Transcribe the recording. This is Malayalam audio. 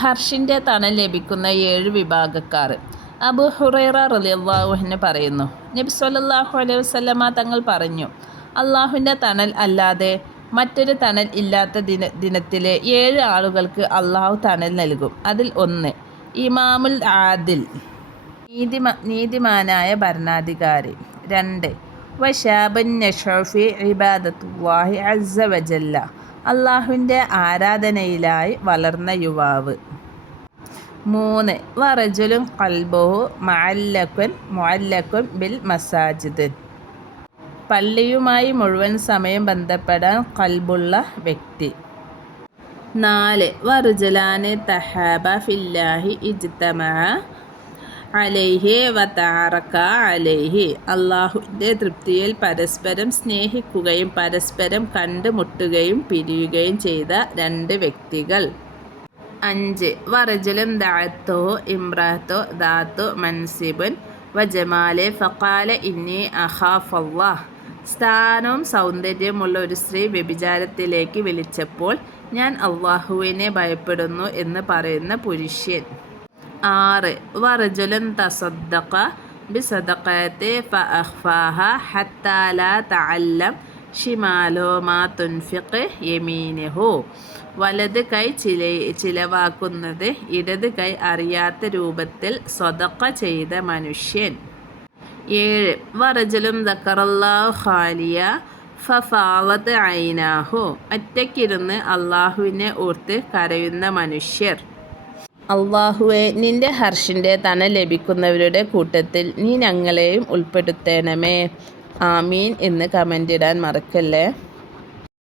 ഹർഷിൻ്റെ തണൽ ലഭിക്കുന്ന 7 വിഭാഗക്കാർ. അബൂ ഹുറൈറ റളിയല്ലാഹു അൻഹു പറയുന്നു, നബി സ്വല്ലല്ലാഹു അലൈഹി വസല്ലമ തങ്ങൾ പറഞ്ഞു, അള്ളാഹുവിൻ്റെ തണൽ അല്ലാതെ മറ്റൊരു തണൽ ഇല്ലാത്ത ദിനത്തിലെ 7 ആളുകൾക്ക് അള്ളാഹു തണൽ നൽകും. അതിൽ 1 ഇമാമുൽ ആദിൽ, നീതിമാനായ ഭരണാധികാരി. 2 വശാബുൻ നശഉ ഫീ ഇബാദത്തുല്ലാഹി അസ്സ വജല്ല, അള്ളാഹുവിൻ്റെ ആരാധനയിലായി വളർന്ന യുവാവ്. 3 വറജുലുൻ ഖൽബുഹു മുഅല്ലഖുൻ ബിൽ മസാജിദ്, പള്ളിയുമായി മുഴുവൻ സമയം ബന്ധപ്പെടാൻ ഖൽബുള്ള വ്യക്തി. 4 വറജുലാനി തഹാബ ഫില്ലാഹി ഇജ്തമഅ അലൈഹി വതആറക അലൈഹി, അള്ളാഹുവിൻ്റെ തൃപ്തിയിൽ പരസ്പരം സ്നേഹിക്കുകയും പരസ്പരം കണ്ടുമുട്ടുകയും പിരിയുകയും ചെയ്ത 2 വ്യക്തികൾ. 5 വറജുലുൻ ദഅത്തുഹു ഇംറഅതു ദാതു മൻസിബിൻ വജമാലി ഫഖാല ഇന്നി അഖാഫുല്ലാഹ്, സ്ഥാനവും സൗന്ദര്യമുള്ള ഒരു സ്ത്രീ വ്യഭിചാരത്തിലേക്ക് വിളിച്ചപ്പോൾ ഞാൻ അള്ളാഹുവിനെ ഭയപ്പെടുന്നു എന്ന് പറയുന്ന പുരുഷൻ. 6 വറജുലുൻ തസദ്ദഖ ബിസദഖത്തി ഫഅഖ്ഫാഹ ഹത്താ ലാ തഅല്ലം ഷിമാലുഹു മാ തുൻഫിഖു യമീനുഹു, വലത് കൈ ചിലവാക്കുന്നത് ഇടത് കൈ അറിയാത്ത രൂപത്തിൽ സ്വതക്ക ചെയ്ത മനുഷ്യൻ. 7 വറജുലുൻ ദക്കറല്ലാഹു ഖാലിയ ഫഫാളത് ഐനാഹു, ഒറ്റയ്ക്കിരുന്ന് അള്ളാഹുവിനെ ഓർത്ത് കരയുന്ന മനുഷ്യർ. അള്ളാഹുവേ, നിന്റെ ഹർഷിൻ്റെ തണൽ ലഭിക്കുന്നവരുടെ കൂട്ടത്തിൽ നീ ഞങ്ങളെയും ഉൾപ്പെടുത്തണമേ. ആമീൻ എന്ന് കമൻ്റ് ഇടാൻ മറക്കല്ലേ.